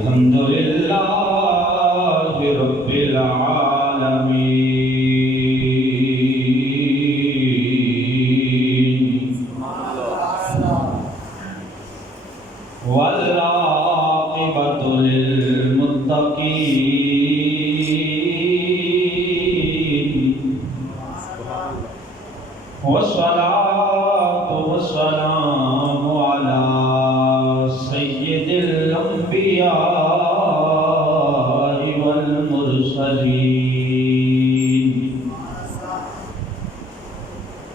الحمد للہ رب العالمین والعاقبۃ للمتقین والصلاة والسلام علی سید الانبیاء والمرسلین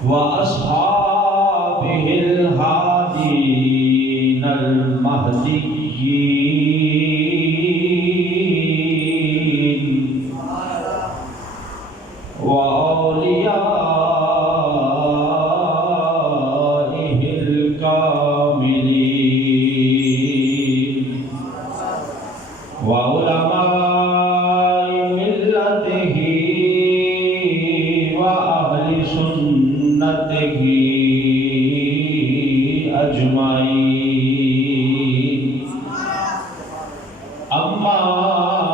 واصحابہ الہادین المہدیین وأولیائہ الکاملین وعلماء ملتہ وأہل سنتہ اجمعین اما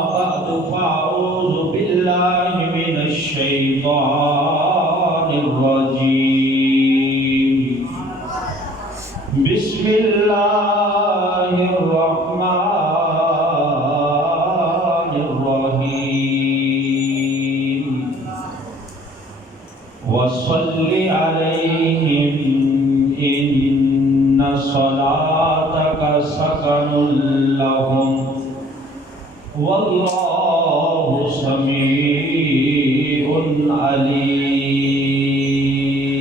بعد فاعوذ باللہ من الشیطان الرجیم بسم اللہ الرحمن الرحیم وصل علیہم ان صلاتک سکن لہم واللہ سمیع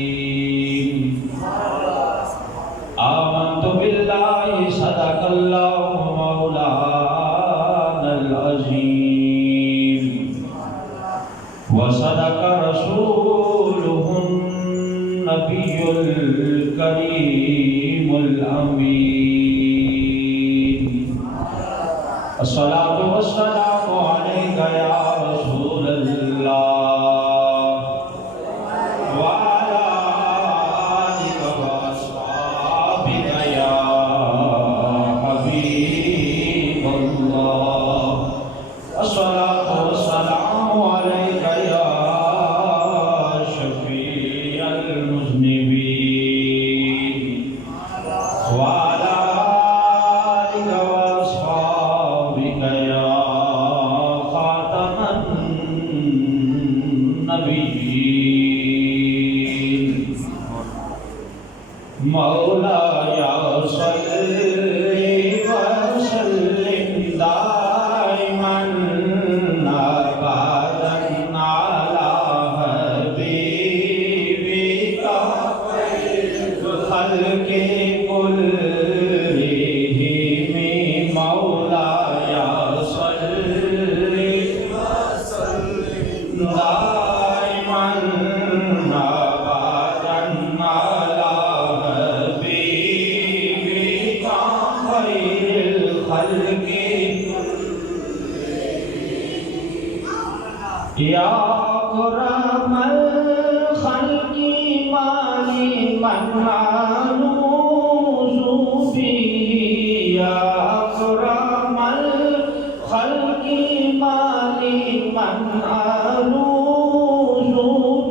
علیم آمنت باللہ صدق اللہ مولانا العظیم وصدق رسولہ النبی الکریم الامین الصلاۃ والسلام علیک یا رسول اللہ وعلی آلک واصحابک یا حبیب اللہ الصلاۃ والسلام علیک یا شفیع المذنبین وعلی آلک واصحابک یا خاتم النبیین مولایا صلی وسلم دائما ابدا علی حبیبک خلق كلهم مولایا صلی وسلم دائما ابدا علی حبیبک خیر الخلق یا اکرم الخلق مالی من آلوذ به یا اکرم الخلق مالی من آلوذ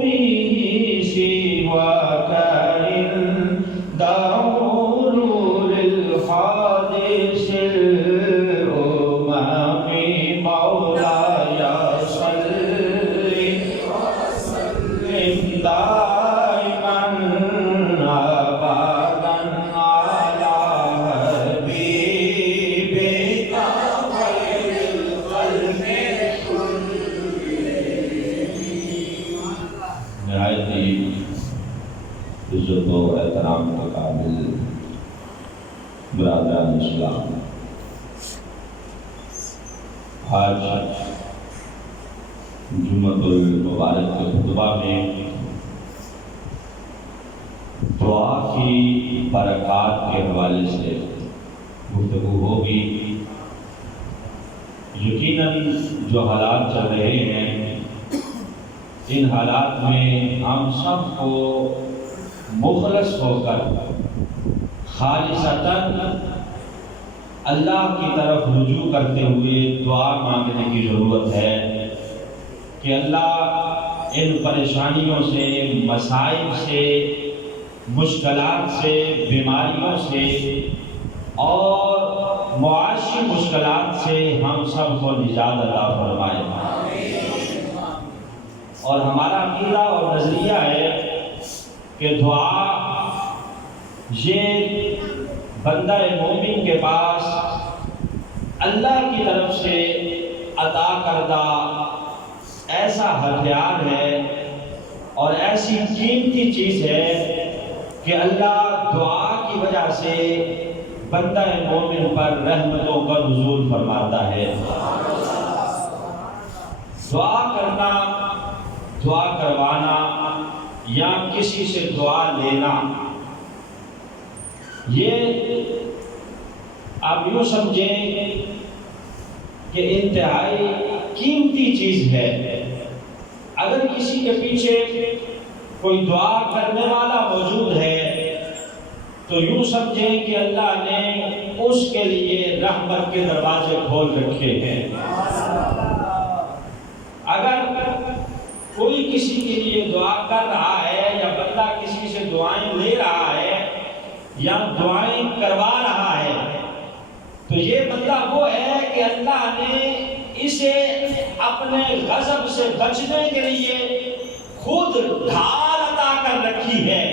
به سواک عند حلول الحادث الأمم مولایا صلی وسلم دائما ابدا علی حبیبک خیر الخلق نہایت ہی عزت و احترام کے قابل برادران اسلام، آج جمعۃ المبارک کے خطبہ میں دعا کی برکات کے حوالے سے گفتگو ہوگی۔ یقیناً جو حالات چل رہے ہیں ان حالات میں ہم سب کو مخلص ہو کر خالصتاً اللہ کی طرف رجوع کرتے ہوئے دعا مانگنے کی ضرورت ہے کہ اللہ ان پریشانیوں سے، مسائل سے، مشکلات سے، بیماریوں سے اور معاشی مشکلات سے ہم سب کو نجات عطا فرمائے۔ اور ہمارا عقیدہ اور نظریہ ہے کہ دعا یہ بندہ مومن کے پاس اللہ کی طرف سے عطا کردہ ایسا ہتھیار ہے اور ایسی قیمتی چیز ہے کہ اللہ دعا کی وجہ سے بندہ مومن پر رحمتوں کا نزول فرماتا ہے۔ دعا کرنا، دعا کروانا یا کسی سے دعا لینا، یہ آپ یوں سمجھیں کہ انتہائی قیمتی چیز ہے۔ اگر کسی کے پیچھے کوئی دعا کرنے والا موجود ہے تو یوں سمجھیں کہ اللہ نے اس کے لیے رحمت کے دروازے کھول رکھے ہیں۔ اگر کوئی کسی کے لیے دعا کر رہا ہے یا بندہ کسی سے دعائیں لے رہا ہے یا دعائیں کروا رہا ہے تو یہ بندہ وہ ہے کہ اللہ نے اسے اپنے غضب سے بچنے کے لیے خود ڈھال عطا کر رکھی ہے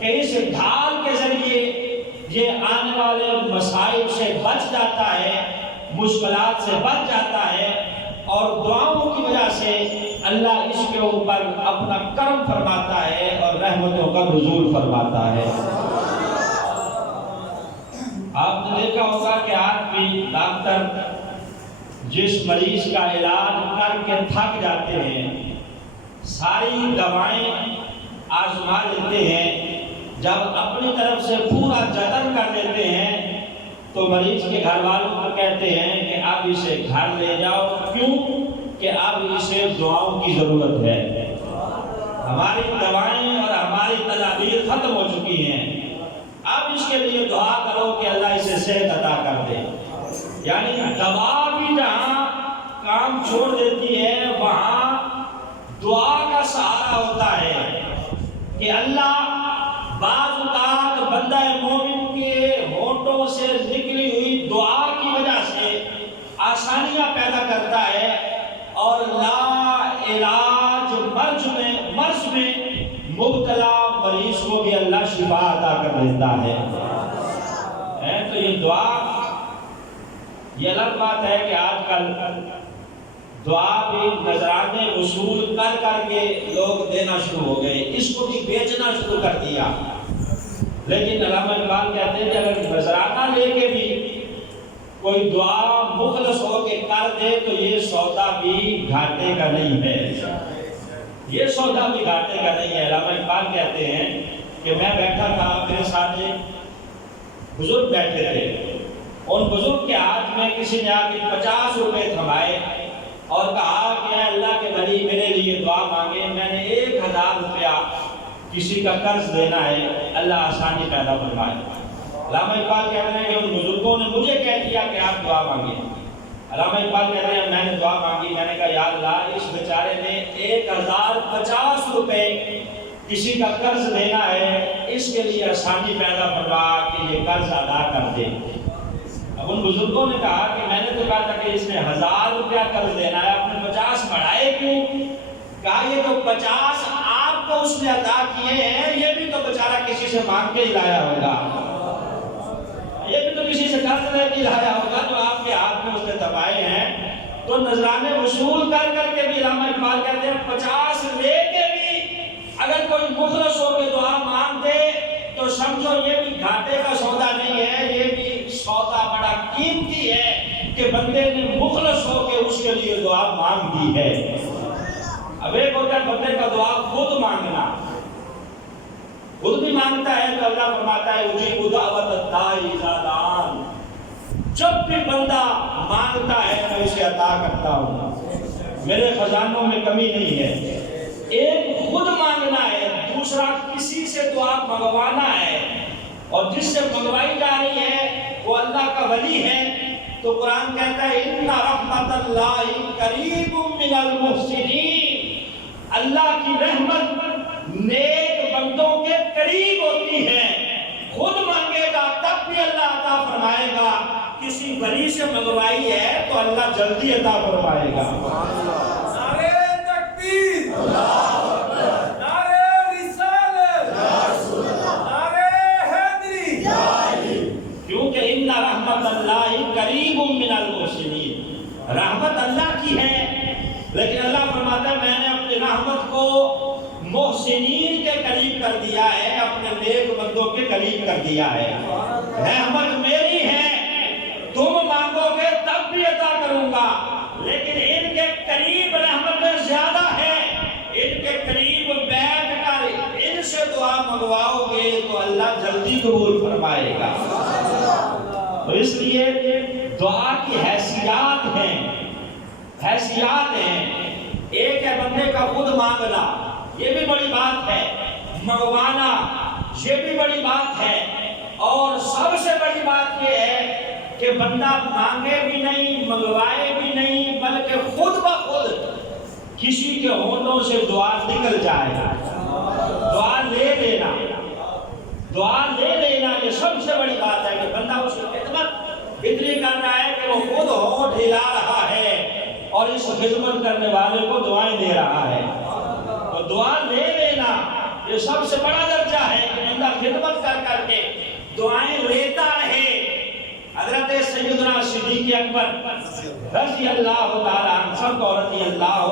کہ اس ڈھال کے ذریعے یہ آنے والے مسائل سے بچ جاتا ہے، مشکلات سے بچ جاتا ہے، اور دعاؤں کی وجہ سے اللہ اس کے اوپر اپنا کرم فرماتا ہے اور رحمتوں کا نزول فرماتا ہے۔ آپ نے دیکھا ہوگا کہ آج بھی ڈاکٹر جس مریض کا علاج کر کے تھک جاتے ہیں، ساری دوائیں آزما لیتے ہیں، جب اپنی طرف سے پورا جتن کر لیتے ہیں تو مریض کے گھر والوں کو کہتے ہیں کہ اب اسے گھر لے جاؤ۔ کیوں؟ کہ اب اسے دعاؤں کی ضرورت ہے۔ ہماری دوائیں اور ہماری تدابیر ختم ہو چکی ہیں، اب اس کے لیے دعا کرو کہ اللہ اسے صحت عطا کر دے۔ یعنی دوا بھی جہاں کام چھوڑ دیتی ہے وہاں دعا کا سہارا ہوتا ہے کہ اللہ بعض اوقات بندہ مومن کے ہونٹوں سے نکلی ہوئی دعا کی وجہ سے آسانیاں پیدا کرتا ہے اور لا علاج مرض میں مبتلا مریض کو بھی اللہ شفا عطا کر دیتا ہے۔ تو یہ دعا، یہ الگ بات ہے کہ آج کل دعا بھی نذرانے وصول کر کر کے لوگ دینا شروع ہو گئے، اس کو بھی بیچنا شروع کر دیا۔ لیکن علامہ اقبال کہتے ہیں کہ اگر نذرانہ لے کے بھی کوئی دعا مخلص ہو کے کر دے تو یہ سودا بھی گھاٹے کا نہیں ہے، یہ سودا بھی گھاٹے کا نہیں ہے۔ علامہ اقبال کہتے ہیں کہ میں بیٹھا تھا، میرے ساتھ ایک بزرگ بیٹھے تھے، ان بزرگ کے ہاتھ میں کسی نے آ کے 50 روپے تھمائے اور کہا کہ اے اللہ کے ولی میرے لیے دعا مانگے، میں نے 1000 روپیہ کسی کا قرض دینا ہے، اللہ آسانی پیدا فرمائے۔ علامہ اقبال کہتے ہیں کہ ان بزرگوں نے مجھے کہہ دیا کہ آپ دعا مانگیں۔ علامہ اقبال کہتے ہیں میں نے دعا مانگی، میں نے کہا یا اللہ اس بیچارے نے 1050 روپے کسی کا قرض دینا ہے، اس کے لیے آسانی پیدا فرما کہ یہ قرض ادا کر دے۔ اب ان بزرگوں نے کہا کہ میں نے تو کہا تھا کہ اس نے 1000 روپیہ قرض دینا ہے، آپ نے 50 بڑھائے کیوں؟ کہا یہ تو 50 آپ کو اس نے عطا کیے ہیں، یہ بھی تو بیچارہ کسی سے مانگ کے ہی لایا ہوگا، یہ بھی تو کسی سے قرض لے کے لایا ہوگا جو آپ کے ہاتھ میں اس نے دبائے ہیں۔ تو نذرانے وصول کر کر کے بھی علامہ اقبال کہتے ہیں 50 لے کے بھی اگر کوئی مخلص ہو کے دعا مانگ دے تو سمجھو یہ بھی گھاٹے کا سودا نہیں ہے، یہ بھی سودا بڑا قیمتی ہے کہ بندے نے مخلص ہو کے اس کے لیے دعا مانگ دی ہے۔ اب ایک ہوتا ہے بندے کا دعا خود مانگنا، خود بھی مانگتا ہے تو اللہ فرماتا ہے اجیب دعوت الداعی اذا دعان، جب بھی بندہ مانگتا ہے میں اسے عطا کرتا ہوں، میرے خزانوں میں کمی نہیں ہے۔ ایک خود مانگنا ہے، دوسرا کسی سے دعا منگوانا ہے، اور جس سے منگوائی جا رہی ہے وہ اللہ کا ولی ہے، تو قرآن کہتا ہے ان رحمت اللہ قریب من المحسنین، اللہ کی رحمت نیک بندوں کے قریب ہوتی ہے، خود مانگے گا تب بھی اللہ عطا فرمائے گا، کسی ولی سے منگوائی ہے تو اللہ جلدی عطا فرمائے گا۔ نعرہ تکبیر، نعرہ رسالت، نعرہ حیدری، کیونکہ ان رحمت اللہ قریب من المحسنین، رحمت اللہ کی ہے، لیکن اللہ فرماتا ہے میں نے اپنی رحمت کو محسنین کے قریب کر دیا ہے، اپنے نیک بندوں کے قریب کر دیا ہے۔ رحمت میری ہے، تم مانگو گے تب بھی عطا کروں گا، لیکن ان کے قریب رحمتیں زیادہ ہے، ان کے قریب بیٹھ کر ان سے دعا منگواؤ گے تو اللہ جلدی قبول فرمائے گا۔ تو اس لیے دعا کی حیثیات ہیں، ایک ہے بندے کا خود مانگنا، یہ بھی بڑی بات ہے، منگوانا یہ بھی بڑی بات ہے، اور سب سے بڑی بات یہ ہے کہ بندہ مانگے بھی نہیں، منگوائے بھی نہیں، بلکہ خود بخود کسی کے ہونٹوں سے دعا نکل جائے، دعا لے لینا، یہ سب سے بڑی بات ہے کہ بندہ اس کی خدمت اتنی کر رہا ہے کہ وہ خود ہونٹ ہلا رہا ہے اور اس خدمت کرنے والے کو دعائیں دے رہا ہے۔ تو دعا لے لینا یہ سب سے بڑا درجہ ہے کہ بندہ خدمت کر کے دعائیں لیتا رہے۔ حضرت سیدنا صدیق اکبر رضی اللہ تعالیٰ عنہ، سب کو رضی اللہ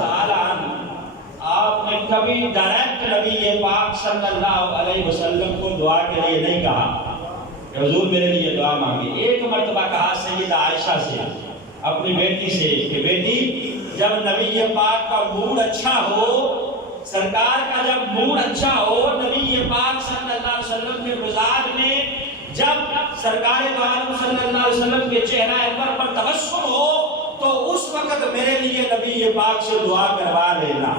تعالیٰ عنہ، آپ نے کبھی ڈائریکٹ نبی پاک صلی اللہ علیہ وسلم کو دعا کے لیے نہیں کہا کہ حضور میرے لیے دعا مانگی۔ ایک مرتبہ کہا سیدہ عائشہ سے، اپنی بیٹی سے، کہ بیٹی جب نبی پاک کا موڈ اچھا ہو، سرکار کا جب موڈ اچھا ہو، نبی پاک صلی اللہ علیہ وسلم کے مزاج میں جب سرکار دو عالم صلی اللہ علیہ وسلم کے چہرہ انور پر تبسم ہو تو اس وقت میرے لیے نبی پاک سے دعا کروا لینا۔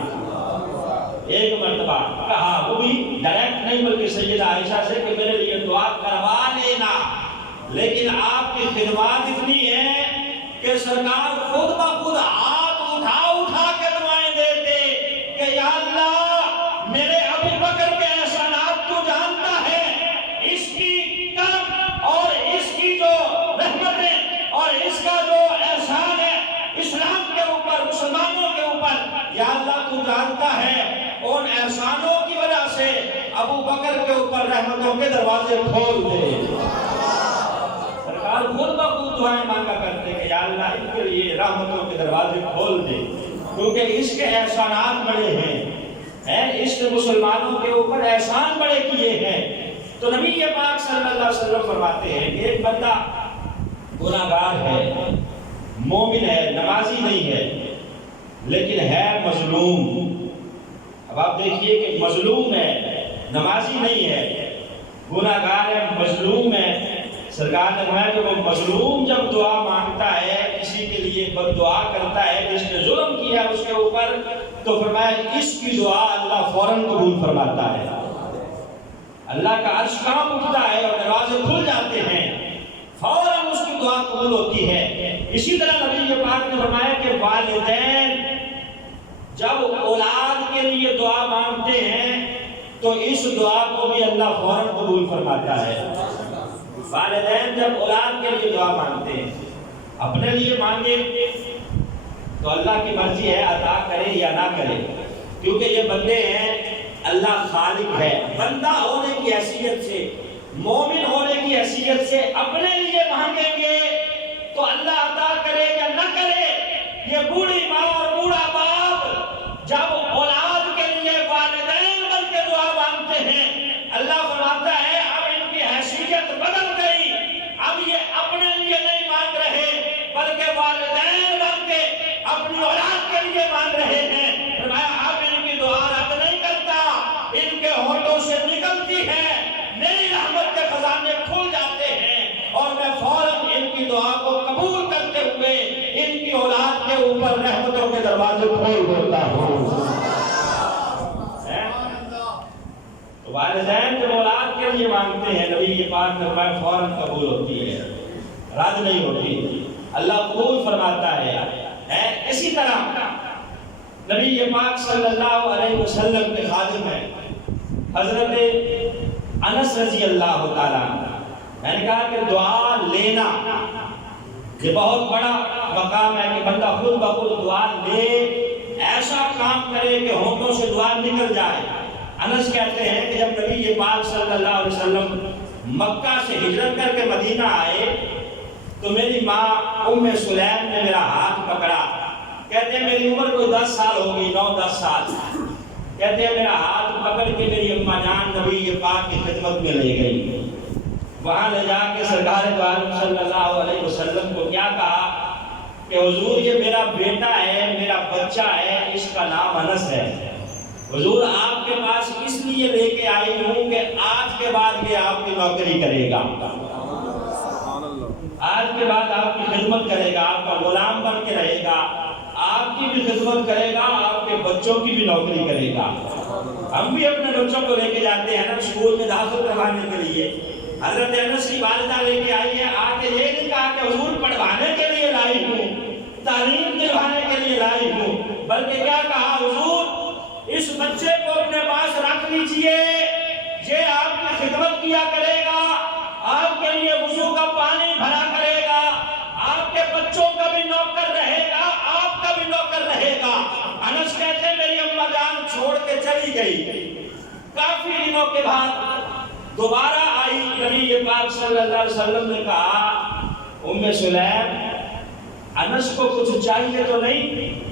ایک مرتبہ کہا، وہ بھی ڈائریکٹ نہیں بلکہ سیدہ عائشہ سے، کہ میرے لیے دعا کروا لینا۔ لیکن آپ کی خدمات اتنی ہیں کہ سرکار خود بخود ہاتھ اٹھا کے دعائیں دیتے کہ یا اللہ میرے ابو بکر کے احسانات تو جانتا ہے، اس کی کرم اور اس کی جو رحمتیں اور اس کا جو احسان ہے اسلام کے اوپر، مسلمانوں کے اوپر، یا اللہ تو جانتا ہے، ان احسانوں کی وجہ سے ابو بکر کے اوپر رحمتوں کے دروازے کھول دے۔ سرکار خود بخود دعائیں مانگا کرتے کہ یا اللہ ان کے لیے رحمتوں کے دروازے کھول دے، کیونکہ اس کے احسانات بڑے ہیں، اس نے مسلمانوں کے اوپر احسان بڑے کیے ہیں۔ تو نبی پاک صلی اللہ علیہ وسلم فرماتے ہیں کہ ایک بندہ گناہگار ہے، مومن ہے، نمازی نہیں ہے، لیکن ہے مظلوم۔ اب آپ دیکھیے کہ مظلوم ہے، نمازی نہیں ہے، گناہگار ہے، مظلوم ہے۔ سرکار نے فرمایا کہ وہ مظلوم جب دعا مانگتا ہے، کسی کے لیے بد دعا کرتا ہے جس نے ظلم کیا اس کے اوپر، تو فرمایا اس کی دعا اللہ فوراً قبول فرماتا ہے، اللہ کا عرش کام اٹھتا ہے اور دروازے کھل جاتے ہیں، فوراً اس کی دعا قبول ہوتی ہے۔ اسی طرح نبی پاک نے فرمایا کہ والدین جب اولاد کے لیے دعا مانگتے ہیں تو اس دعا کو بھی اللہ فوراً قبول فرماتا ہے۔ والدین جب اولاد کے لیے دعا مانگتے ہیں، اپنے لیے مانگے تو اللہ کی مرضی ہے عطا کرے یا نہ کرے، کیونکہ یہ بندے ہیں، اللہ خالق ہے۔ بندہ ہونے کی حیثیت سے، مومن ہونے کی حیثیت سے اپنے لیے مانگیں گے تو اللہ عطا کرے یا نہ کرے۔ یہ بوڑھی ماں اور بوڑھا باپ جب اولاد کے لیے والدین بن کے دعا مانگتے ہیں، اللہ فرماتا ہے اب ان کی حیثیت بدل گئی، اب یہ اپنے لیے نہیں مانگ رہے بلکہ والدین بن کے اپنی اولاد کے لیے مانگ رہے ہیں۔ فرمایا اب ان کی دعا رد نہیں کرتا، ان کے ہونٹوں سے نکلتی ہے، میری رحمت کے خزانے کھل جاتے ہیں اور میں فوراً ان کی دعا کو قبول کرتے ہوئے ان کی اولاد کے اوپر رحمتوں کے دروازے کھول دیتا ہوں۔ تو والدین جب اولاد کے کے لیے مانگتے ہیں نبی یہ پاک نے فرمایا فوراً قبول ہوتی ہے، رد نہیں ہوتی، اللہ قبول فرماتا ہے۔ اسی طرح نبی یہ پاک صلی اللہ علیہ وسلم کے خادم ہیں حضرت انس رضی اللہ تعالیٰ، میں نے کہا کہ دعا لینا یہ بہت بڑا مقام ہے کہ بندہ خود بخود دعا لے، ایسا کام کرے کہ ہونٹوں سے دعا نکل جائے۔ انس کہتے ہیں کہ جب نبی یہ پاک صلی اللہ علیہ وسلم مکہ سے ہجرت کر کے مدینہ آئے تو میری ماں ام سلیم نے میرا ہاتھ پکڑا، کہتے ہیں میری عمر کوئی 10 سال ہوگی، 9-10 سال، کہتے ہیں میرا ہاتھ پکڑ کے میری اماں جان نبی یہ پاک کی خدمت میں لے گئی، وہاں لے جا کے سرکار دو عالم صلی اللہ علیہ وسلم کو کیا کہا کہ حضور یہ میرا بیٹا ہے، میرا بچہ ہے، اس کا نام انس ہے، حضور آپ کے پاس اس لیے لے کے آئی ہوں کہ آج کے بعد یہ آپ کی نوکری کرے گا، آج کے بعد آپ کی خدمت کرے گا، آپ کا غلام بن کے رہے گا، آپ کی بھی خدمت کرے گا، آپ کے بچوں کی بھی نوکری کرے گا۔ ہم بھی اپنے بچوں کو لے کے جاتے ہیں نا اسکول میں داخل کروانے کے لیے، حضرت انس کی والدہ لے کے آئی ہے، آ کے یہ نہیں کہا کہ حضور پڑھوانے کے لیے لائی ہوں، تعلیم دلوانے کے لیے لائی ہوں، بلکہ کیا کہا حضور اس بچے کو اپنے پاس رکھ لیجئے، یہ آپ کی خدمت کیا کرے گا، آپ کے لیے وضو کا پانی بھرا کرے گا، آپ کے بچوں کا بھی نوکر رہے گا، آپ کا بھی نوکر رہے گا۔ انس کہتے ہیں میری اماں جان چھوڑ کے چلی گئی، کافی دنوں کے بعد دوبارہ آئی، نبی پاک صلی اللہ علیہ وسلم نے کہا ام سلیم انس کو کچھ چاہیے تو نہیں؟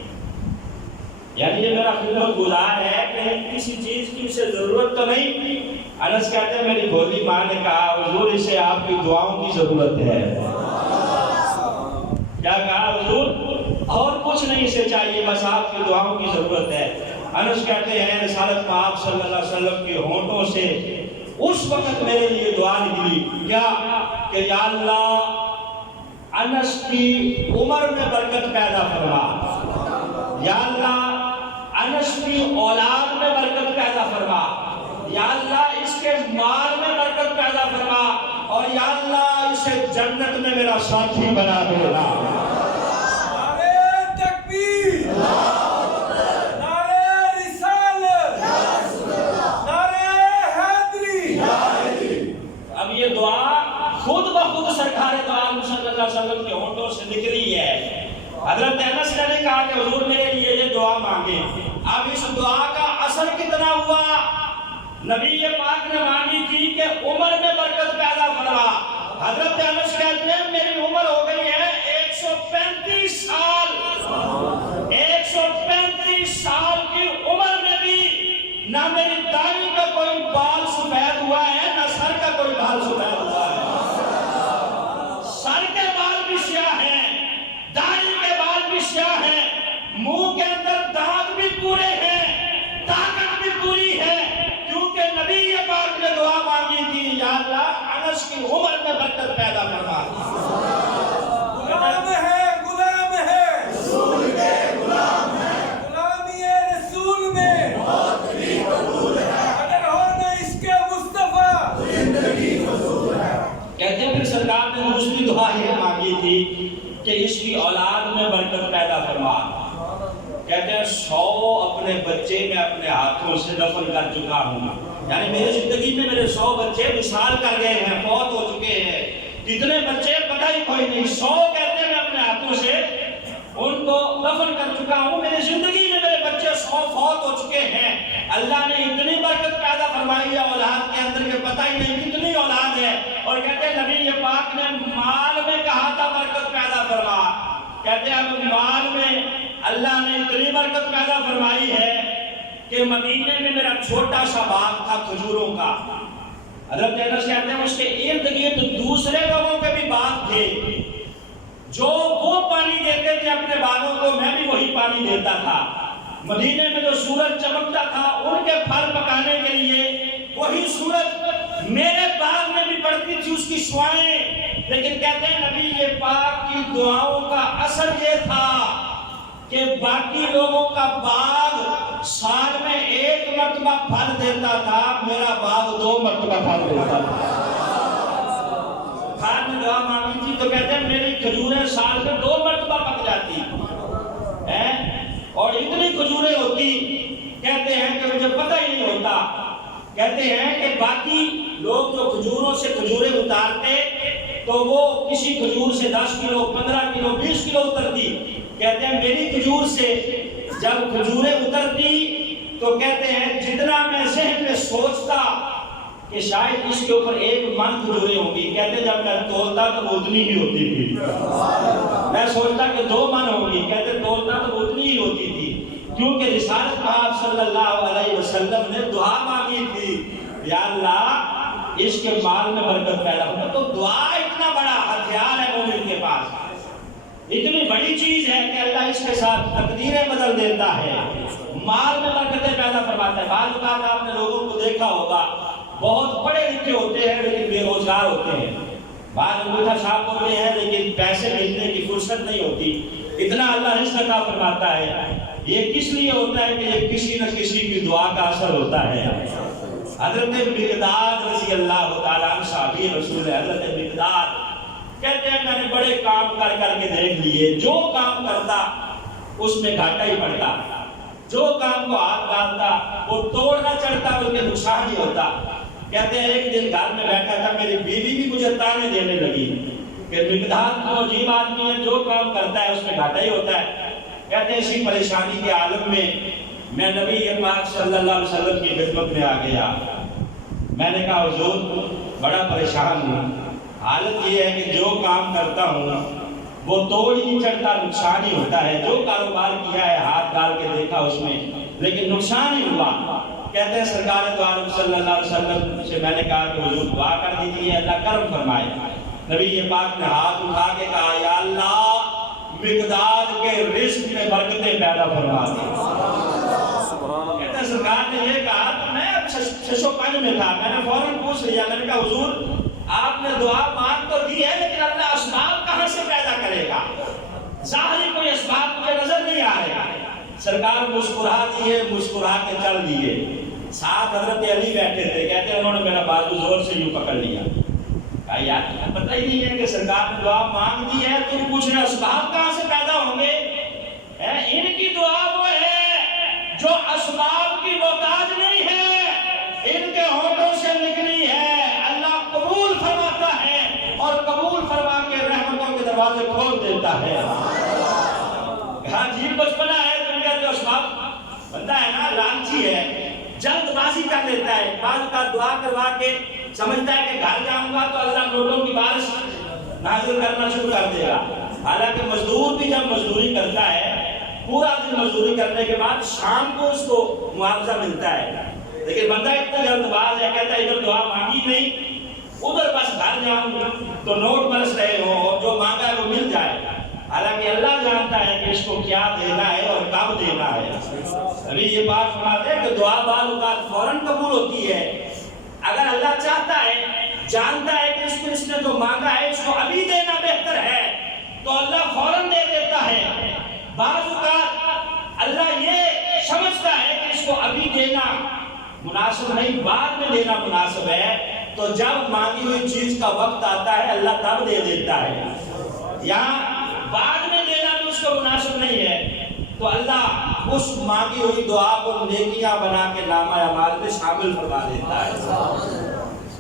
یعنی یہ میرا خدمت گزار ہے کہ کسی چیز کی اسے ضرورت تو نہیں؟ انس کہتے ہیں میری بھولی ماں نے کہا حضور اسے آپ کی دعاؤں کی ضرورت ہے۔ کیا کہا حضور؟ اور کچھ نہیں اسے چاہیے، بس آپ کی دعاؤں کی ضرورت ہے۔ انس کہتے ہیں رسالت میں آپ صلی اللہ علیہ وسلم کے ہونٹوں سے اس وقت میرے لیے دعا نکلی، کیا کہ یا اللہ انس کی عمر میں برکت پیدا فرما، یا اللہ انس کی اولاد میں برکت پیدا فرما، یا اللہ اس کے مال میں برکت پیدا فرما، اور یا اللہ اسے جنت میں میرا ساتھی بنا دینا۔ نعرہ تکبیر، نعرہ رسالت، نعرہ حیدری۔ اب یہ دعا خود بخود سرکار دو عالم صلی اللہ علیہ وسلم کے ہونٹوں سے نکلی ہے۔ حضرت انس نے کہا کہ حضور میرے لیے یہ دعا مانگے۔ اب اس دعا کا اثر کتنا ہوا؟ نبی پاک نے مانگی تھی کہ عمر میں برکت پیدا فرما، حضرت انس کہتے ہیں میری عمر ہو گئی ہے 135 سال، 135 سال کی عمر میں بھی نہ میری داڑھی کا کوئی بال سفید ہوا ہے، نہ سر کا کوئی بال سفید ہوا ہے، سر کے بال بھی سیاہ ہیں، داڑھی کے بال بھی سیاہ ہیں، منہ کے اندر دانت بھی پورے ہیں، طاقت بھی پوری ہے، کیونکہ نبی پاک نے دعا مانگی تھی یا اللہ انس کی عمر میں برکت پیدا فرما۔ غلام ہے، غلام ہے، رسول کے غلام ہے، غلامی رسول میں موت بھی قبول ہے، اگر ہو نہ اس کے مصطفیٰ زندگی فضول ہے۔ کہتے ہیں پھر سرکار نے دوسری دعا یہ مانگی تھی کہ اس کی اولاد میں برکت پیدا فرما۔ کہتے ہیں 100 اپنے بچے میں اپنے ہاتھوں سے دفن کر چکا ہوں، یعنی میری زندگی میں میرے 100 بچے وصال کر گئے ہیں، فوت ہو چکے ہیں، کتنے بچے پتہ ہی کوئی نہیں، 100 کہتے ہیں میں اپنے ہاتھوں سے ان کو دفن کر چکا ہوں، میری زندگی میں میرے بچے 100 فوت ہو چکے ہیں۔ اللہ نے اتنی برکت پیدا فرمائی ہے اولاد کے اندر کہ پتہ ہی نہیں کتنی اولاد ہے، اور کہتے ہیں نبی پاک نے مال میں کہا تھا برکت پیدا فرما، کہتے ہیں اب مال میں اللہ نے اتنی برکت پیدا فرمائی ہے کہ مدینے میں میرا چھوٹا سا باغ تھا کھجوروں کا، حضرت انس کہتے ہیں اس کے ارد گرد دوسرے لوگوں کے بھی باغ تھے، جو وہ پانی دیتے تھے اپنے باغوں کو میں بھی وہی پانی دیتا تھا، مدینے میں جو سورج چمکتا تھا ان کے پھل پکانے کے لیے وہی سورج میرے باغ میں بھی پڑتی تھی اس کی شعاعیں، لیکن کہتے ہیں نبی پاک کی دعاؤں کا اثر یہ تھا کہ باقی لوگوں کا باغ سال میں 1 مرتبہ پھل دیتا تھا، میرا باغ 2 مرتبہ پھل دیتا تھا۔ خان نے دعا مانگی تھی تو کہتے ہیں میری کھجوریں سال میں 2 مرتبہ پک جاتی اور اتنی کھجوریں ہوتی، کہتے ہیں کہ مجھے پتہ ہی نہیں ہوتا۔ کہتے ہیں کہ باقی لوگ جو کھجوروں سے کھجوریں اتارتے تو وہ کسی کھجور سے 10 کلو 15 کلو 20 کلو اترتی۔ کہتے ہیں میری کھجور سے جب کھجوریں اترتی تو کہتے ہیں جتنا میں ذہن میں سوچتا کہ شاید اس کے اوپر 1 من کھجوریں ہوں گی، کہتے ہیں جب میں تولتا تو وہ اتنی ہی ہوتی تھی۔ میں سوچتا کہ 2 من ہوں گی، کہتے تولتا تو وہ اتنی ہی ہوتی تھی، کیونکہ رسالت پاک صلی اللہ علیہ وسلم نے دعا مانگی تھی، یا اللہ اس کے مال میں برکت پیدا ہو۔ تو دعا اتنا بڑا ہتھیار ہے مومن کے پاس، اتنی بڑی چیز ہے کہ اللہ اس کے ساتھ تقدیریں بدل دیتا ہے، مال میں برکتیں پیدا فرماتا ہے۔ بعض اوقات آپ نے لوگوں کو دیکھا ہوگا بہت پڑھے لکھے ہوتے ہیں لیکن بے روزگار ہوتے ہیں، بعض انگوٹھا چھاپ ہوتے ہیں لیکن پیسے ملنے کی فرصت نہیں ہوتی۔ اتنا اللہ رزق عطا فرماتا ہے، یہ کس لیے ہوتا ہے کہ یہ کسی نہ کسی کی دعا کا اثر ہوتا ہے۔ حضرت مقداد رضی اللہ تعالیٰ عنہ صحابی رسول ہے، حضرت مقداد کہتے ہیں میں نے بڑے کام کر کے دیکھ لیے، جو کام کرتا اس میں گھاٹا ہی پڑتا، جو کام کو ہاتھ ڈالتا وہ توڑنا چڑھتا بلکہ نقصان ہی ہوتا۔ کہتے ہیں ایک دن گھر میں بیٹھا تھا، میری بیوی بھی مجھے تانے دینے لگی کہ مقداد تو عجیب آدمی ہے، جو کام کرتا ہے اس میں گھاٹا ہی ہوتا ہے۔ کہتے ہیں اسی پریشانی کے عالم میں نبی پاک صلی اللہ علیہ وسلم کی خدمت میں آ گیا۔ میں نے کہا حضور بڑا پریشان ہوں، حالت یہ ہے کہ جو کام کرتا ہوں وہ توڑ ہی نہیں چڑھتا، نقصان ہی ہوتا ہے، جو کاروبار کیا ہے ہاتھ ڈال کے دیکھا اس میں لیکن نقصان ہی ہوا۔ کہتے ہیں سرکار دو عالم صلی اللہ علیہ وسلم سے میں نے کہا کہ حضور دعا کر دیجیے اللہ کرم فرمائے۔ نبی پاک نے ہاتھ اٹھا کے کہا یا اللہ مقداد کے رزق میں برکتیں پیدا فرما دی۔ کہتے ہیں سرکار نے یہ کہا تو میں 605 میں تھا، میں نے فوراً پوچھ لیا، میں نے کہا حضور آپ نے دعا مانگ تو دی ہے لیکن اللہ اسباب کہاں سے پیدا کرے گا؟ ظاہری کوئی اسباب مجھے نظر نہیں آ رہا۔ سرکار مسکرا دیے، مسکرا کے چل دیے۔ ساتھ حضرت علی بیٹھے تھے، کہتے ہیں انہوں نے میرا بازو زور سے یوں پکڑ لیا، کہا یار تمہیں پتہ ہی نہیں ہے کہ سرکار نے دعا مانگ دی ہے، تم پوچھ رہے اسباب کہاں سے پیدا ہوں گے؟ ان کی دعا وہ ہے جو اسباب کی محتاج نہیں ہے، ان کے ہونٹوں سے نکلی ہے، اللہ قبول فرماتا ہے اور قبول فرما کے رحمتوں کے دروازے کھول دیتا ہے۔ ہاں جی بچپنا ہے دنیا جو اسباب بندہ ہے نا لالچی ہے، جلد بازی کر لیتا ہے، بعض کا دعا کروا کے سمجھتا ہے کہ گھر جاؤں گا تو اللہ نوٹوں کی بارش نازل کرنا شروع کر دے گا۔ حالانکہ مزدور بھی جب مزدوری کرتا ہے پورا دن مزدوری کرنے کے بعد شام کو اس کو معاوضہ ملتا ہے، لیکن بندہ اتنا جلد باز ہے، کہتا ہے ادھر دعا مانگی نہیں ادھر بس گھر جاؤں تو نوٹ برس رہے ہو اور جو مانگا ہے وہ مل جائے گا۔ حالانکہ اللہ جانتا ہے کہ اس کو کیا دینا ہے اور کب دینا ہے۔ ابھی یہ بات فرماتے ہیں کہ دعا بعض اوقات فوراً قبول ہوتی ہے، اگر اللہ چاہتا ہے جانتا ہے کہ اس نے جو مانگا ہے اس کو ابھی دینا بہتر ہے تو اللہ فوراً دے دیتا ہے۔ بعض اوقات اللہ یہ سمجھتا ہے کہ اس کو ابھی دینا مناسب نہیں، بعد میں دینا مناسب ہے، تو جب مانگی ہوئی چیز کا وقت آتا ہے اللہ تب دے دیتا ہے۔ یہاں بعد میں دینا بھی اس کو مناسب نہیں ہے تو اللہ اس مانگی ہوئی دعا کو نیکیاں بنا کے نامہ اعمال میں شامل فرما دیتا ہے۔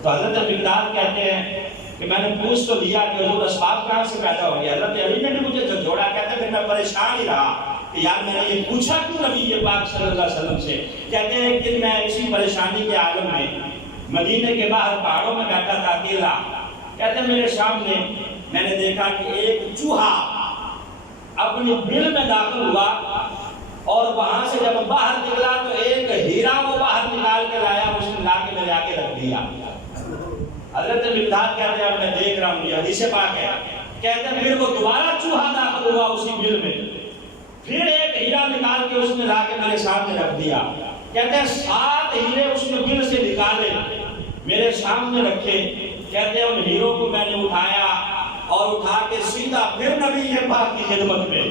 تو حضرت مقداد کہتے ہیں کہ میں نے پوچھ تو لیا کہ حضور اسباب کہاں سے پیدا ہو گیا، حضرت علی نے بھی مجھے جھنجھوڑا، کہتے ہیں پھر میں پریشان ہی رہا کہ یار میں نے یہ پوچھا کیوں نبی پاک صلی اللہ علیہ وسلم سے۔ کہتے ہیں کہ میں اسی پریشانی کے عالم میں مدینے کے باہر پہاڑوں میں بیٹھا تھا اکیلا، کہتے ہیں میرے سامنے میں نے دیکھا کہ ایک چوہا اپنی بل میں داخل ہوا اور وہاں سے جب باہر نکلا تو ایک ہیرا وہ باہر نکال کے لایا، اس نے لا کے میرے آگے رکھ دیا۔ حضرت مقداد کہتے ہیں میں دیکھ رہا ہوں یہ حدیث پاک ہے، کہتے ہیں پھر وہ دوبارہ چوہا داخل ہوا اسی بل میں، پھر ایک ہیرا نکال کے اس نے لا کے میرے سامنے رکھ دیا۔ کہتے ہیں 7 ہیرے اس نے بل سے نکالے میرے سامنے رکھے، کہتے ہیں ان ہیروں کو میں نے اٹھایا اور اٹھا کے سیدھا پھر نبی پاک کی خدمت میں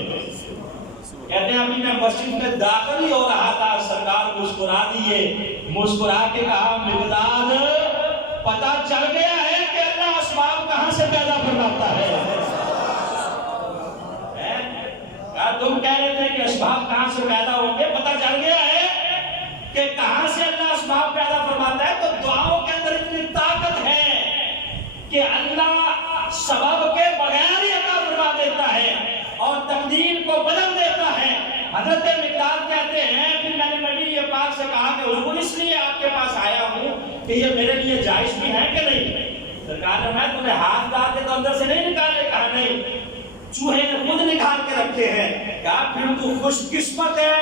کہتے ہیں ابھی میں مسجد میں داخل ہی ہو رہا تھا، سرکار مسکرا دیے، مسکرا کے کہا مقداد پتہ چل گیا ہے کہ اللہ اسباب کہاں سے پیدا فرماتا ہے؟ تم کہہ رہے تھے کہ اسباب کہاں سے پیدا ہوں گے، پتہ چل گیا ہے کہ کہاں سے اللہ اسباب پیدا فرماتا ہے۔ تو دعاؤں کے اندر اتنی طاقت ہے کہ اللہ سبب کے بغیر ہی عطا فرما دیتا ہے اور تقدیر کو بدل دیتا ہے۔ حضرت مقداد کہتے ہیں پھر میں نے نبی پاک سے کہا کہ حضور اس لیے آپ کے پاس آیا ہوں کہ یہ میرے لیے جائز بھی ہے کہ نہیں؟ سرکار نے فرمایا تم نے ہاتھ ڈال کے تو اندر سے نہیں نکالے؟ کہا نہیں، چوہے نے خود نکال کے رکھے ہیں۔ کہا پھر تو خوش قسمت ہے،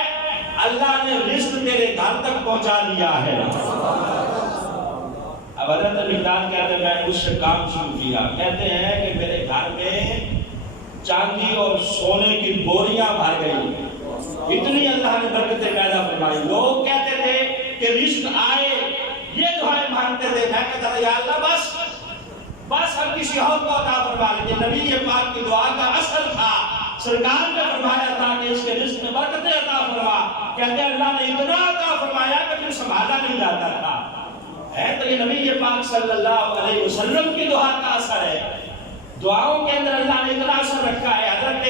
اللہ نے رزق تیرے گھر تک پہنچا دیا ہے۔ اب حضرت مقداد کہتے ہیں میں نے اس سے کام شروع کیا، کہتے ہیں کہ میرے گھر میں چاندی اور سونے کی بوریاں بھر گئی، اتنی اللہ نے برکتیں پیدا فرمائی۔ لوگ کہتے تھے کہ رزق آئے، یہ دعائیں مانگتے تھے، میں کہتا تھا یا اللہ بس ہم کسی اور کو عطا فرما لیں۔ نبی پاک کی دعا کا اثر تھا، سرکار نے فرمایا تھا کہ اس کے رزق میں برکتیں عطا فرما۔ کہتے ہیں اللہ نے اتنا عطا فرمایا کہ پھر سنبھالا نہیں جاتا تھا۔ ہے تو یہ نبی پاک صلی اللہ علیہ وسلم کی دعا کا اثر ہے، دعاؤں کے اندر اللہ نے اتنا اثر رکھا ہے۔ حضرت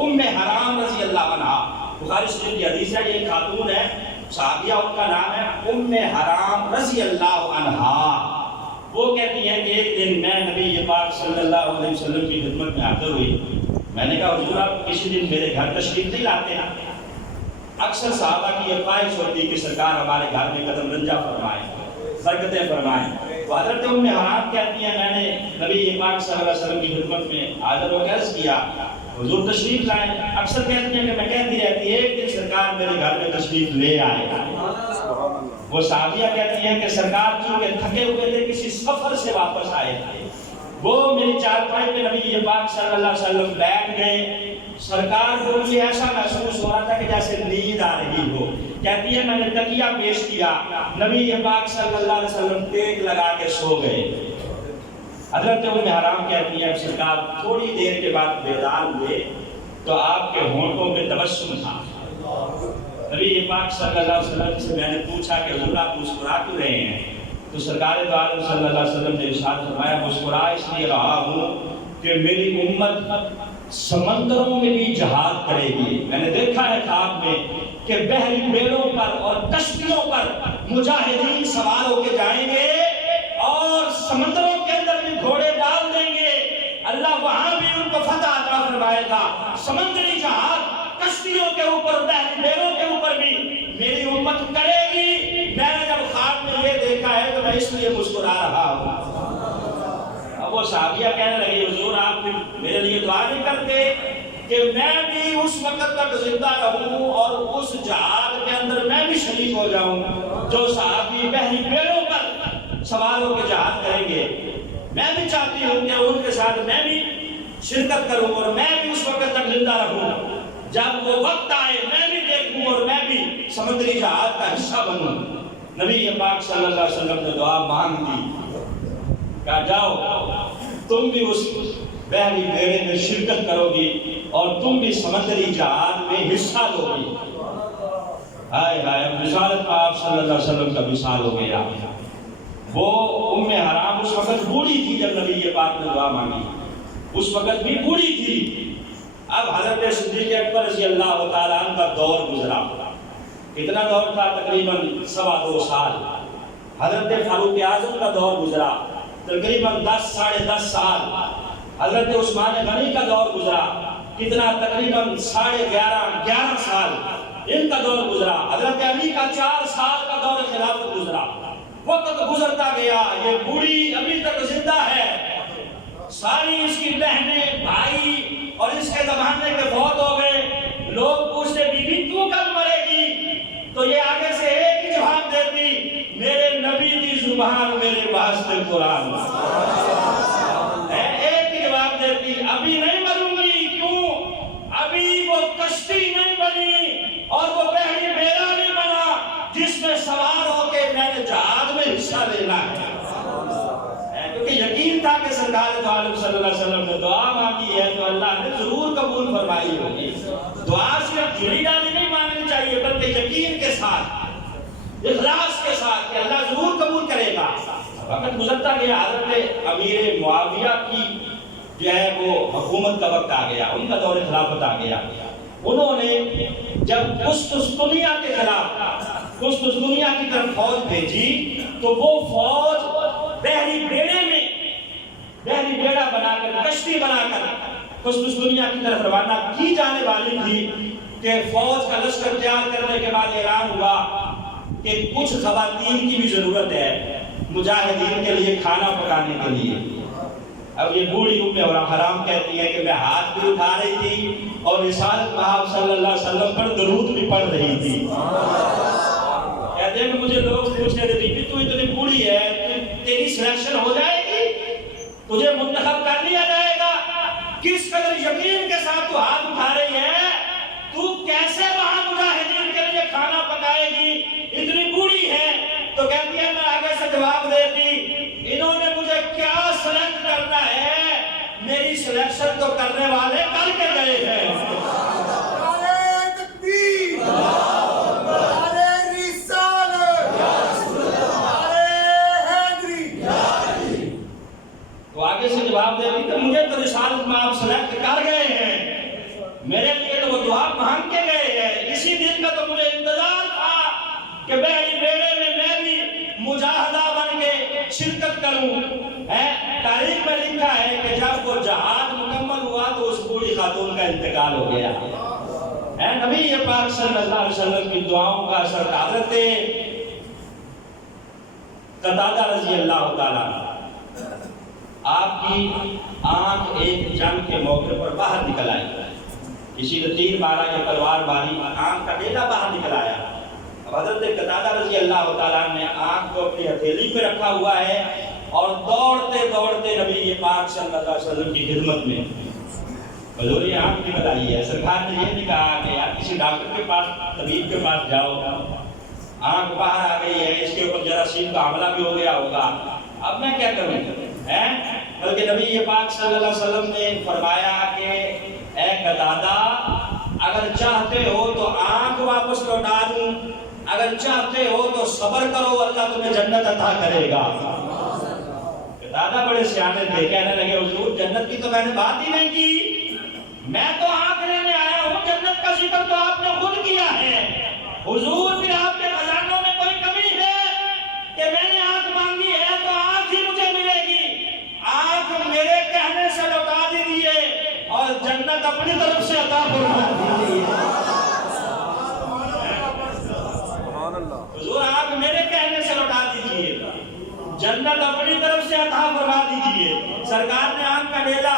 ام حرام رضی اللہ عنہا، بخاری شریف کی حدیث ہے، یہ خاتون ہے صحابیہ، ان کا نام ہے ام حرام رضی اللہ عنہا۔ وہ کہتی ہیں کہ ایک دن میں نبی پاک صلی اللہ علیہ وسلم کی خدمت میں حاضر ہوئی، میں نے کہا حضور آپ کسی دن میرے گھر تشریف نہیں لاتے ہیں؟ اکثر صحابہ کی یہ خواہش ہوتی کہ سرکار ہمارے گھر میں قدم رنجہ فرمائیں، برکتیں فرمائیں۔ تو حضرت ام حرام کہتی ہیں میں نے نبی پاک صلی اللہ علیہ وسلم کی خدمت میں حاضر ہو کے عرض کیا حضور تشریف لائیں۔ اکثر کہتی ہیں کہ میں کہتی رہتی ایک دن سرکار میرے گھر میں تشریف لے آئے گا۔ وہ صحابیہ کہتی ہیں کہ سرکار چونکہ تھکے ہوئے تھے، کسی سفر سے واپس آئے تھے، وہ میری چارپائی پہ نبی پاک صلی اللہ علیہ وسلم بیٹھ گئے۔ سرکار کو مجھے ایسا محسوس ہو رہا تھا کہ جیسے نیند آ رہی ہو۔ کہتی ہے میں نے تکیہ پیش کیا، نبی پاک صلی اللہ علیہ وسلم ٹیک لگا کے سو گئے۔ حضرت ام حرام کہتی ہیں سرکار تھوڑی دیر کے بعد بیدار ہوئے تو آپ کے ہونٹوں پہ تبسم تھا۔ نبی پاک صلی اللہ علیہ وسلم سے میں نے پوچھا کہ حضور آپ مسکرا کیوں رہے ہیں؟ تو سرکار دو عالم صلی اللہ علیہ وسلم نے ارشاد فرمایا مسکرا اس لیے رہا ہوں کہ میری امت سمندروں میں بھی جہاد کرے گی۔ میں نے دیکھا ہے خواب میں کہ بحری بیڑوں پر اور کشتیوں پر مجاہدین سوار ہو کے جائیں گے اور سمندروں کے اندر بھی گھوڑے ڈال دیں گے، اللہ وہاں بھی ان کو فتح عطا فرمائے گا۔ سمندری جہاد کشتیوں کے اوپر، بحری بیڑوں کے اوپر بھی میری امت کرے گی۔ میں نے جب خواب میں یہ دیکھا ہے تو میں اس لیے مسکرا رہا ہوں۔ اب وہ صحابیہ کہنے لگی حضور آپ میرے لیے دعا نہیں کرتے کہ میں بھی اس وقت تک زندہ رہوں اور اس جہاد کے اندر میں بھی شریک ہو جاؤں جو صحابی بحری بیڑوں پر سوار ہو کے جہاد کریں گے۔ میں بھی چاہتی ہوں کہ ان کے ساتھ میں بھی شرکت کروں اور میں بھی اس وقت تک زندہ رہوں، جب وہ وقت آئے میں بھی دیکھوں اور میں بھی سمندری جہاد کا حصہ بنوں۔ نبی پاک صلی اللہ علیہ وسلم نے دعا مانگ دی، کہا جاؤ تم بھی اس بحری بیڑے میں شرکت کرو گی اور تم بھی سمندری جہاد میں حصہ لو گی۔ ہائے ہائے، رسالت آپ صلی اللہ علیہ وسلم کا مثال ہو گیا۔ وہ ام حرام اس وقت بوڑھی تھی جب نبی پاک نے دعا مانگی، اس وقت بھی بوڑھی تھی۔ اب حضرت صدیق اکبر رضی اللہ تعالیٰ عنہ کا دور گزرا، کتنا دور تھا؟ تقریباً 2.25 سال۔ حضرت فاروق اعظم کا دور گزرا، تقریباً 10 ساڑھے 10 سال۔ حضرت عثمان غنی کا دور گزرا، کتنا؟ تقریباً 11.5 سال ان کا دور گزرا۔ حضرت علی کا 4 سال کا دور خلافت گزرا۔ وقت گزرتا گیا، یہ بوڑھی ابھی تک زندہ ہے، ساری اس کی بہنیں بھائی اور اس کے زمانے کے فوت ہو گئے۔ لوگ پوچھتے بی بی تو کب مرے گی؟ تو یہ آگے سے ایک ہی جواب دیتی، میرے نبی کی زبان میرے واسطے قرآن۔ ایک ہی جواب دیتی، ابھی نہیں مروں گی۔ کیوں؟ ابھی وہ کشتی نہیں بنی اور وہ بحری بیڑا نہیں بنا جس میں سوار ہو کے میں نے جہاد میں حصہ لینا ہے، کیونکہ بلکہ یقین تھا کہ سرکار دو عالم صلی اللہ علیہ وسلم نے دعا مانگی ہے تو اللہ نے ضرور قبول فرمائی ہوگی. دعا صرف جھولی ڈالی نہیں مانگنی چاہیے بلکہ یقین کے ساتھ، اخلاص کے ساتھ کہ اللہ ضرور قبول کرے گا. وقت گزرتا گیا، حضرت امیر معاویہ کی جو ہے وہ حکومت کا وقت آ گیا، ان کا دور خلافت آ گیا. انہوں نے جب قسطنطنیہ کے خلاف قسطنطنیہ کی طرف فوج بھیجی تو وہ فوج بحری بیڑا بنا کر، کشتی بنا کر قسطنطنیہ کی طرف روانہ کی جانے والی تھی کہ فوج کا لشکر تیار کرنے کے بعد اعلان ہوا کہ کچھ خواتین کی بھی ضرورت ہے مجاہدین کے لیے کھانا پکانے کے لیے. اب یہ بوڑھی ام حرام کہتی ہے کہ میں ہاتھ بھی اٹھا رہی تھی اور رسالت مآب صلی اللہ علیہ وسلم پر درود بھی پڑھ رہی تھی. کہتے ہیں کہ مجھے لوگ پوچھ رہے تھے کہ تو اتنی بوڑھی ہے، تیری سلیکشن ہو جائے گی، تجھے منتخب کر لیا جائے گا، کس قدر یقین کے ساتھ تو ہاتھ اٹھا رہی ہے، تو کیسے وہاں مجاہدین کے لیے کھانا پکائے گی، اتنی بوڑھی ہے. تو کہتی ہے میں آگے سے جواب دیتی، انہوں نے مجھے کیا سلیکٹ کرنا ہے، میری سلیکشن تو کرنے والے کر کے گئے ہیں. نعرہ تکبیر، نعرہ رسالت، نعرہ حیدری. تو آگے سے جواب دیتی کہ مجھے تو رسالت میں آپ سلیکٹ کر گئے ہیں، میرے لیے تو وہ دعا مانگ کے گئے ہیں. اسی دن کا تو مجھے انتظار تھا کہ بحری بیڑے میں بھی مجاہدہ بن کے شرکت کروں. تاریخ میں لکھا ہے کہ جب وہ جہاد مکمل ہوا تو اس بوڑھی خاتون کا انتقال ہو گیا. نبی پاک صلی اللہ علیہ وسلم کی دعاؤں کا اثر. حضرت قتادہ رضی اللہ تعالیٰ آپ کی آنکھ ایک جنگ کے موقع پر باہر نکل آئی، کسی نے تیر مارا یا تلوار ماری، آنکھ کا ڈیلا باہر نکل آیا. حضرت قتادہ رضی اللہ تعالیٰ نے آنکھ کو اپنی ہتھیلی پہ رکھا ہوا ہے اور دوڑتے دوڑتے نبی پاک صلی اللہ علیہ وسلم کی خدمت میں، حضور یہ آنکھ نکل آئی ہے. سرکار نے یہ نہیں کہا کہ یار کسی ڈاکٹر کے پاس، طبیب کے پاس جاؤ، آنکھ باہر آ گئی ہے، اس کے اوپر جراثیم کا حملہ بھی ہو گیا ہوگا، اب میں کیا کروں. بلکہ نبی پاک صلی اللہ علیہ وسلم نے فرمایا کہ اے قتادہ اگر چاہتے ہو تو آنکھ واپس لوٹا دوں، اگر چاہتے ہو تو صبر کرو، اللہ تمہیں جنت عطا کرے گا. قتادہ بڑے سیانے تھے، کہنے لگے حضور جنت کی تو میں نے بات ہی نہیں کی، میں تو آنکھ لینے آیا ہوں، جنت کا ذکر تو آپ نے خود کیا ہے. حضور پھر آپ کے خزانوں میں کوئی کمی ہے کہ میں نے آنکھ مانگی ہے تو آنکھ ہی مجھے ملے گی، آنکھ میرے کہنے سے لوٹا دیجیے اور جنت اپنی طرف سے عطا فرما دیجیے. حضور آپ میرے کہنے سے لوٹا دیجئے، جنت اپنی طرف سے عطا فرما دیجئے. سرکار نے آنکھ کا ڈیلا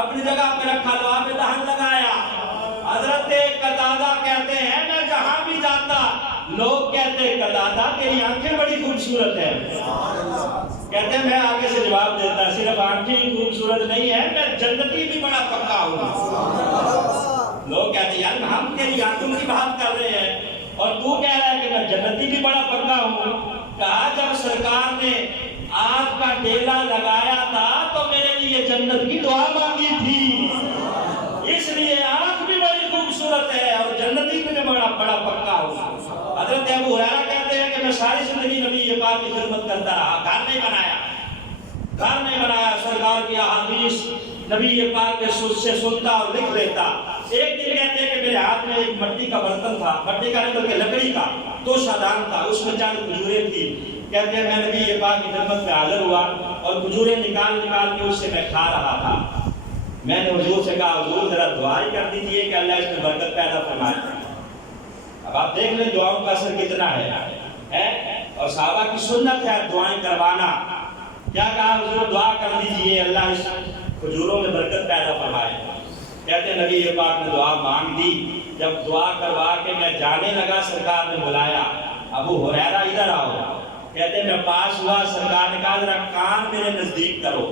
اپنی جگہ پہ رکھا، دعا میں دہن لگایا. حضرت قتادہ کہتے ہیں میں جہاں بھی جاتا لوگ کہتے قتادہ تیری آنکھیں بڑی خوبصورت ہیں. کہتے ہیں میں آگے سے جواب دیتا صرف آنکھیں ہی خوبصورت نہیں ہے، میں جنتی بھی بڑا پکا ہوں. لوگ کہتے ہیں یار ہم تیری آنکھوں کی بات کر رہے ہیں اور تو کہہ رہا ہے کہ میں جنتی بھی بڑا پکا ہوں. کہا جب سرکار نے آنکھ کا ڈیلا لگایا تھا تو میرے لیے جنت کی دعا مانگی تھی، اس لیے آنکھ بھی بڑی خوبصورت ہے اور جنتی بھی بڑا پکا ہوں. حضرت ابو ہریرہ کہتے ہیں کہ میں ساری زندگی نبی پاک کی خدمت کرتا رہا، گھر نہیں بنایا، سرکار کی احادیث نبی پاک کے سے سنتا اور لکھ لیتا. ایک دن کہتے ہیں کہ میرے ہاتھ میں ایک مٹی کا برتن تھا، مٹی کا نہیں بلکہ لکڑی کا توشادان تھا، اس میں چند کھجوریں تھی. کہتے ہیں میں نبی پاک کی خدمت میں حاضر ہوا اور کھجوریں نکال کے اس سے میں کھا رہا تھا. میں نے حضور سے کہا حضور ذرا دعا ہی کر دیجئے کہ اللہ اس میں برکت پیدا فرمائے. اب آپ دیکھ لیں دعاؤں کا اثر کتنا ہے اور صحابہ کی سنت ہے دعائیں کروانا. کیا کہا حضور دعا کر دیجئے اللہ اس کھجوروں میں برکت پیدا فرمائے. کہتے ہیں نبی پاک نے دعا مانگ دی. جب دعا کروا کے میں جانے لگا سرکار نے بلایا ابو ہریرہ ادھر آؤ. کہتے ہیں میں پاس ہوا، سرکار نے کہا ذرا کان میرے نزدیک کرو.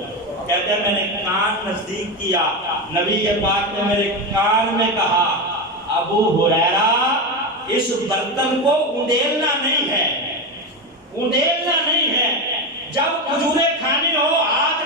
کہتے ہیں میں نے کان نزدیک کیا، نبی پاک نے میرے کان میں کہا ابو ہریرہ اس برتن کو اونڈیلنا نہیں ہے، جب کھجوریں کھانی ہو ہاتھ